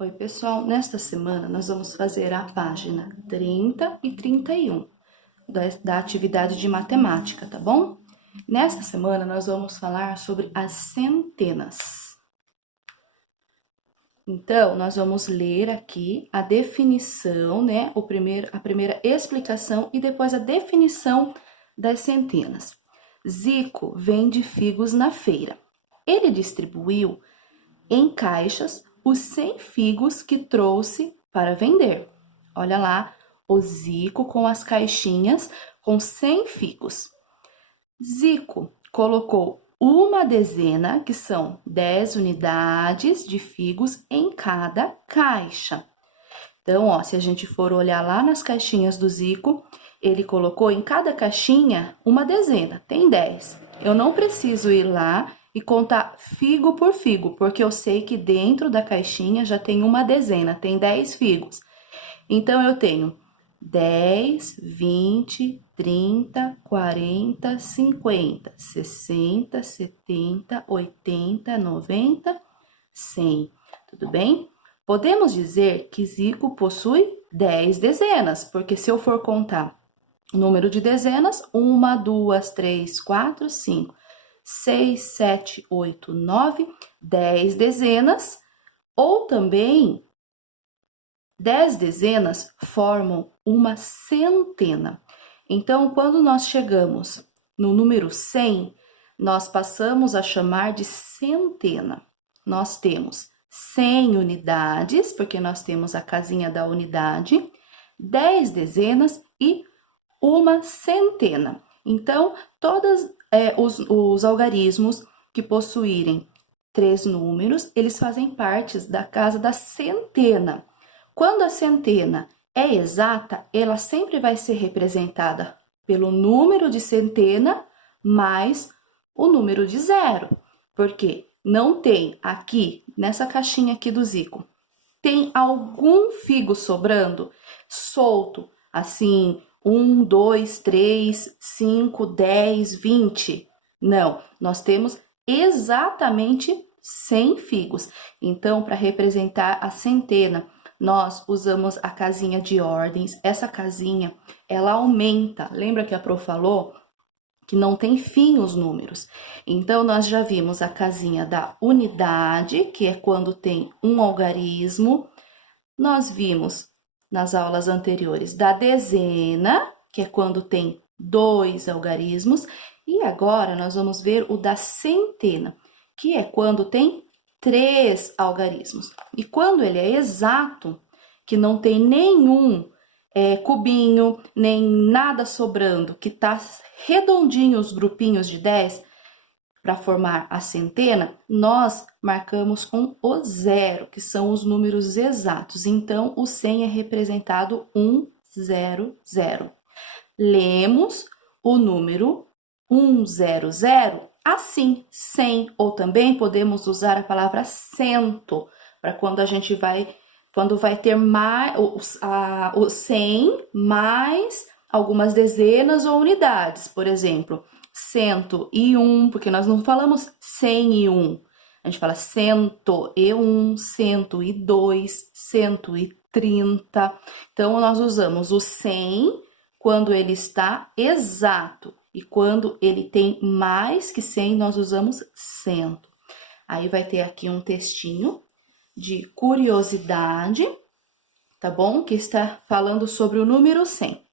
Oi, pessoal! Nesta semana, nós vamos fazer a página 30 e 31 da atividade de matemática, tá bom? Nesta semana, nós vamos falar sobre as centenas. Então, nós vamos ler aqui a definição, né? A primeira explicação e depois a definição das centenas. Zico vende figos na feira. Ele distribuiu em caixas os 100 figos que trouxe para vender. Olha lá, o Zico com as caixinhas com 100 figos. Zico colocou uma dezena, que são 10 unidades de figos em cada caixa. Então, ó, se a gente for olhar lá nas caixinhas do Zico, ele colocou em cada caixinha uma dezena, tem 10. Eu não preciso ir lá e contar figo por figo, porque eu sei que dentro da caixinha já tem uma dezena, tem 10 figos. Então, eu tenho 10, 20, 30, 40, 50, 60, 70, 80, 90, 100. Tudo bem? Podemos dizer que Zico possui 10 dezenas, porque se eu for contar o número de dezenas, 1, 2, 3, 4, 5, 6, 7, 8, 9, 10 dezenas, ou também 10 dezenas formam uma centena. Então, quando nós chegamos no número 100, nós passamos a chamar de centena. Nós temos 100 unidades, porque nós temos a casinha da unidade, 10 dezenas e uma centena. Então, todos os algarismos que possuírem 3 números, eles fazem parte da casa da centena. Quando a centena é exata, ela sempre vai ser representada pelo número de centena mais o número de zero. Porque não tem aqui, nessa caixinha aqui do Zico, tem algum figo sobrando, solto, assim, 1, 2, 3, 5, 10, 20. Não, nós temos exatamente 100 figos. Então, para representar a centena, nós usamos a casinha de ordens. Essa casinha, ela aumenta. Lembra que a Pro falou que não tem fim os números? Então, nós já vimos a casinha da unidade, que é quando tem um algarismo. Nós vimos nas aulas anteriores da dezena, que é quando tem 2 algarismos. E agora, nós vamos ver o da centena, que é quando tem 3 algarismos. E quando ele é exato, que não tem nenhum cubinho, nem nada sobrando, que tá redondinho os grupinhos de 10, para formar a centena, nós marcamos com o 0, que são os números exatos. Então, o 100 é representado 100. Lemos o número 100 assim, 100, ou também podemos usar a palavra cento, para quando a gente quando vai ter mais o 100 mais algumas dezenas ou unidades, por exemplo, 101, porque nós não falamos 101, a gente fala 101, 102, 130. Então, nós usamos o 100 quando ele está exato. E quando ele tem mais que 100, nós usamos 100. Aí vai ter aqui um textinho de curiosidade, tá bom? Que está falando sobre o número 100.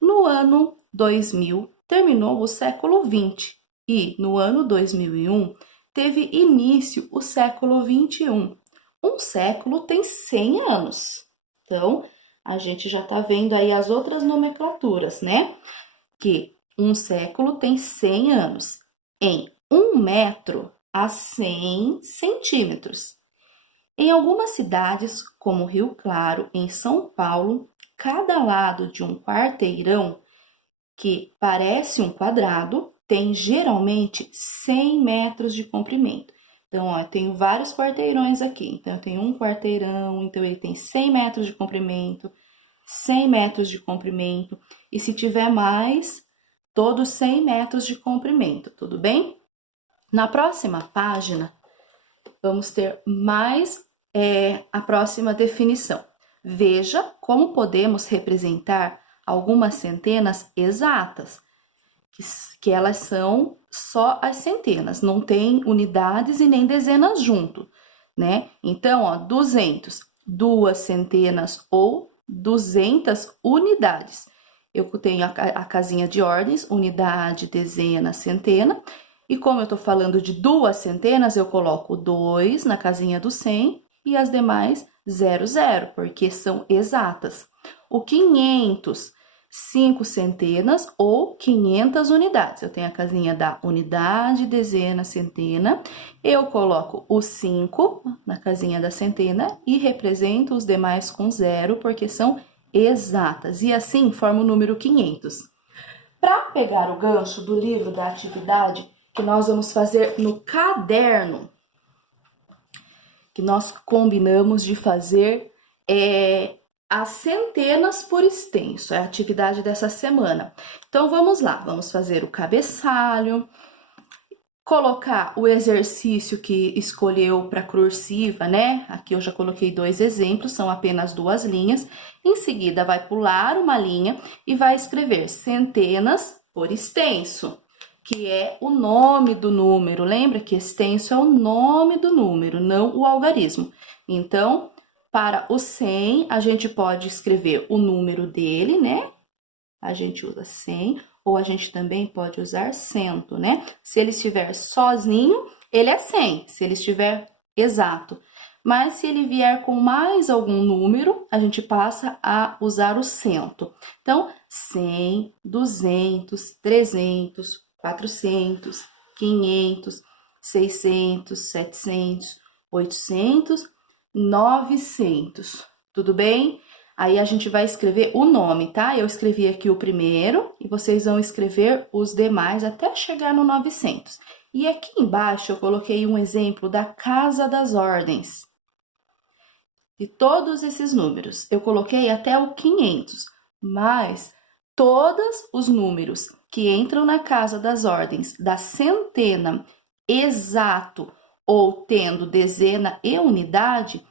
No ano 2000, terminou o século 20 e no ano 2001 teve início o século 21. Um século tem 100 anos. Então, a gente já tá vendo aí as outras nomenclaturas, né? Que um século tem 100 anos. Em 1 metro há 100 centímetros. Em algumas cidades, como Rio Claro, em São Paulo, cada lado de um quarteirão, que parece um quadrado, tem geralmente 100 metros de comprimento. Então, ó, eu tenho vários quarteirões aqui. Então, eu tenho um quarteirão, então ele tem 100 metros de comprimento, 100 metros de comprimento. E se tiver mais, todos 100 metros de comprimento, tudo bem? Na próxima página, vamos ter mais a próxima definição. Veja como podemos representar algumas centenas exatas, que elas são só as centenas, não tem unidades e nem dezenas junto, né? Então, ó, 200, 2 centenas ou 200 unidades. Eu tenho a casinha de ordens, unidade, dezena, centena. E como eu tô falando de 2 centenas, eu coloco 2 na casinha do 100 e as demais 00, porque são exatas. O 500, 5 centenas ou 500 unidades. Eu tenho a casinha da unidade, dezena, centena. Eu coloco o 5 na casinha da centena e represento os demais com 0, porque são exatas. E assim forma o número 500. Para pegar o gancho do livro da atividade que nós vamos fazer no caderno, que nós combinamos de fazer as centenas por extenso, é a atividade dessa semana. Então, vamos lá, vamos fazer o cabeçalho, colocar o exercício que escolheu para cursiva, né? Aqui eu já coloquei 2 exemplos, são apenas 2 linhas. Em seguida, vai pular uma linha e vai escrever centenas por extenso, que é o nome do número. Lembra que extenso é o nome do número, não o algarismo. Então, para o 100, a gente pode escrever o número dele, né? A gente usa 100, ou a gente também pode usar 100, né? Se ele estiver sozinho, ele é 100, se ele estiver exato. Mas se ele vier com mais algum número, a gente passa a usar o 100. Então, 100, 200, 300, 400, 500, 600, 700, 800, 900. Tudo bem? Aí a gente vai escrever o nome, tá? Eu escrevi aqui o primeiro e vocês vão escrever os demais até chegar no 900. E aqui embaixo eu coloquei um exemplo da Casa das Ordens. De todos esses números, eu coloquei até o 500, mas todos os números que entram na Casa das Ordens da centena exato ou tendo dezena e unidade,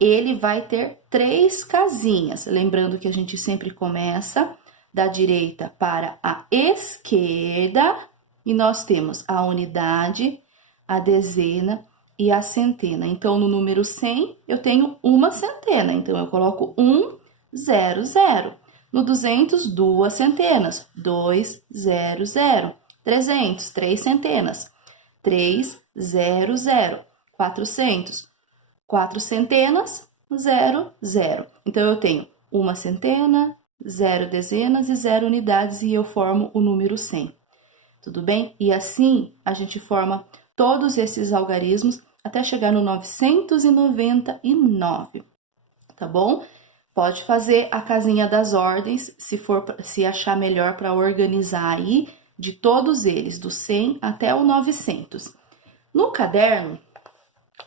ele vai ter 3 casinhas. Lembrando que a gente sempre começa da direita para a esquerda e nós temos a unidade, a dezena e a centena. Então, no número 100, eu tenho uma centena, então eu coloco 1, 0, 0. No 200, 2 centenas, 2, 0, 0. 300, 3 centenas, 3, 0, 0. 400, 4 centenas, 0, 0. Então, eu tenho uma centena, 0 dezenas e 0 unidades e eu formo o número 100. Tudo bem? E assim, a gente forma todos esses algarismos até chegar no 999, tá bom? Pode fazer a casinha das ordens, se achar melhor para organizar aí, de todos eles, do 100 até o 900. No caderno,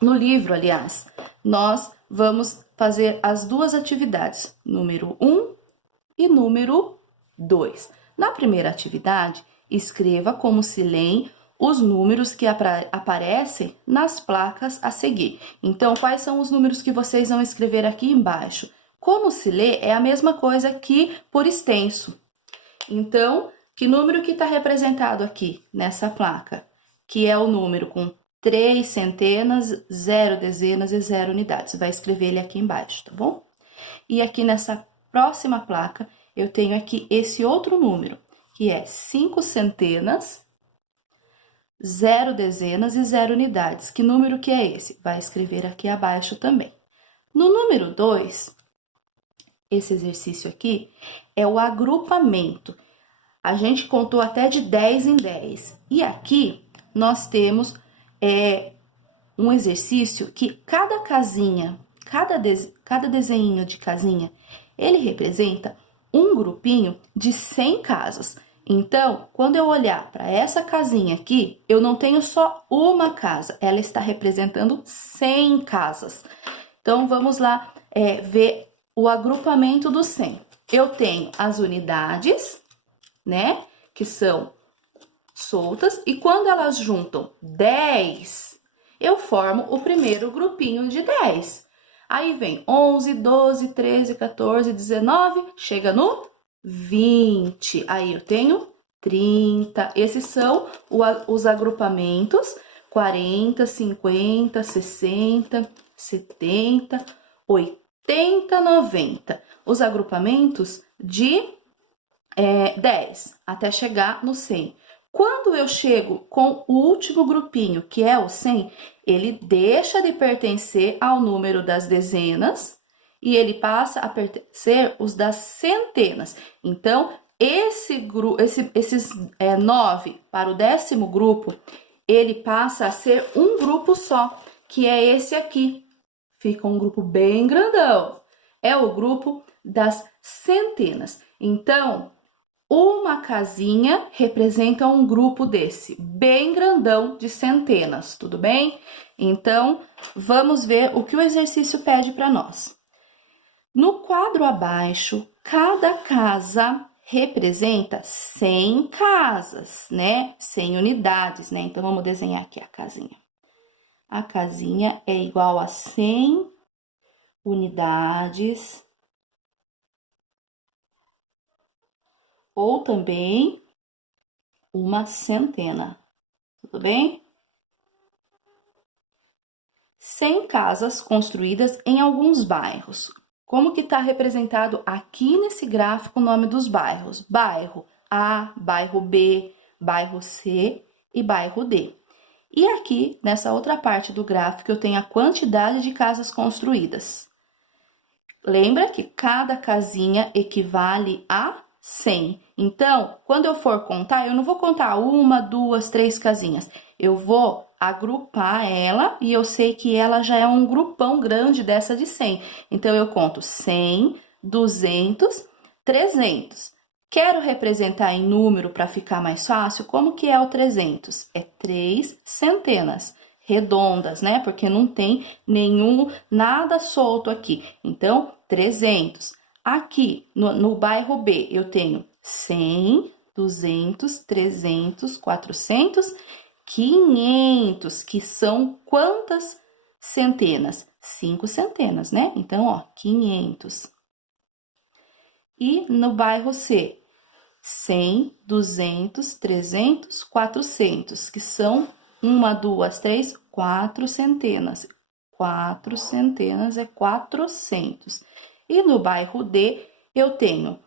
no livro, aliás, nós vamos fazer as 2 atividades, número 1 e número 2. Na primeira atividade, escreva como se leem os números que aparecem nas placas a seguir. Então, quais são os números que vocês vão escrever aqui embaixo? Como se lê é a mesma coisa que por extenso. Então, que número que está representado aqui nessa placa? Que é o número com 3 centenas, 0 dezenas e 0 unidades. Vai escrever ele aqui embaixo, tá bom? E aqui nessa próxima placa, eu tenho aqui esse outro número, que é 5 centenas, 0 dezenas e 0 unidades. Que número que é esse? Vai escrever aqui abaixo também. No número 2, esse exercício aqui é o agrupamento. A gente contou até de 10 em 10. E aqui nós temos um exercício que cada casinha, cada desenho de casinha, ele representa um grupinho de 100 casas. Então, quando eu olhar para essa casinha aqui, eu não tenho só uma casa, ela está representando 100 casas. Então, vamos lá ver o agrupamento do 100. Eu tenho as unidades, né, que são soltas, e quando elas juntam 10, eu formo o primeiro grupinho de 10. Aí vem 11, 12, 13, 14, 19, chega no 20. Aí eu tenho 30. Esses são os agrupamentos 40, 50, 60, 70, 80, 90. Os agrupamentos de 10 até chegar no 100. Quando eu chego com o último grupinho, que é o 100, ele deixa de pertencer ao número das dezenas e ele passa a pertencer os das centenas. Então, esses 9 para o 10º grupo, ele passa a ser um grupo só, que é esse aqui. Fica um grupo bem grandão. É o grupo das centenas. Então, uma casinha representa um grupo desse, bem grandão de centenas, tudo bem? Então, vamos ver o que o exercício pede para nós. No quadro abaixo, cada casa representa 100 casas, né? 100 unidades, né? Então, vamos desenhar aqui a casinha. A casinha é igual a 100 unidades. Ou também uma centena, tudo bem? 100 casas construídas em alguns bairros. Como que está representado aqui nesse gráfico o nome dos bairros? Bairro A, bairro B, bairro C e bairro D. E aqui, nessa outra parte do gráfico, eu tenho a quantidade de casas construídas. Lembra que cada casinha equivale a 100. Então, quando eu for contar, eu não vou contar 1, 2, 3 casinhas. Eu vou agrupar ela e eu sei que ela já é um grupão grande dessa de 100. Então, eu conto 100, 200, 300. Quero representar em número para ficar mais fácil? Como que é o 300? É 3 centenas redondas, né? Porque não tem nada solto aqui. Então, 300. Aqui, no bairro B, eu tenho 100, 200, 300, 400, 500, que são quantas centenas? 5 centenas, né? Então, ó, 500. E no bairro C, 100, 200, 300, 400, que são 1, 2, 3, 4 centenas. 4 centenas é 400. E no bairro D, eu tenho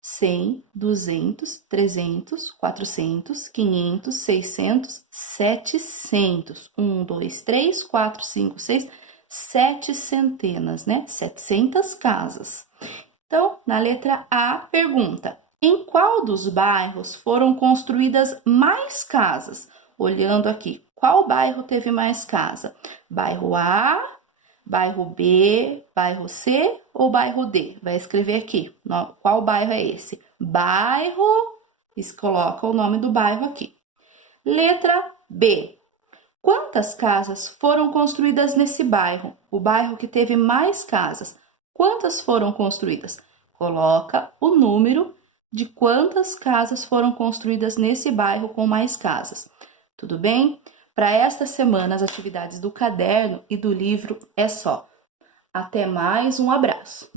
100, 200, 300, 400, 500, 600, 700. 1, 2, 3, 4, 5, 6, 7 centenas, né? 700 casas. Então, na letra A, pergunta: em qual dos bairros foram construídas mais casas? Olhando aqui, qual bairro teve mais casa? Bairro A, bairro B, bairro C ou bairro D? Vai escrever aqui, qual bairro é esse? Bairro, coloca o nome do bairro aqui. Letra B. Quantas casas foram construídas nesse bairro? O bairro que teve mais casas. Quantas foram construídas? Coloca o número de quantas casas foram construídas nesse bairro com mais casas. Tudo bem? Para esta semana, as atividades do caderno e do livro é só. Até mais, um abraço!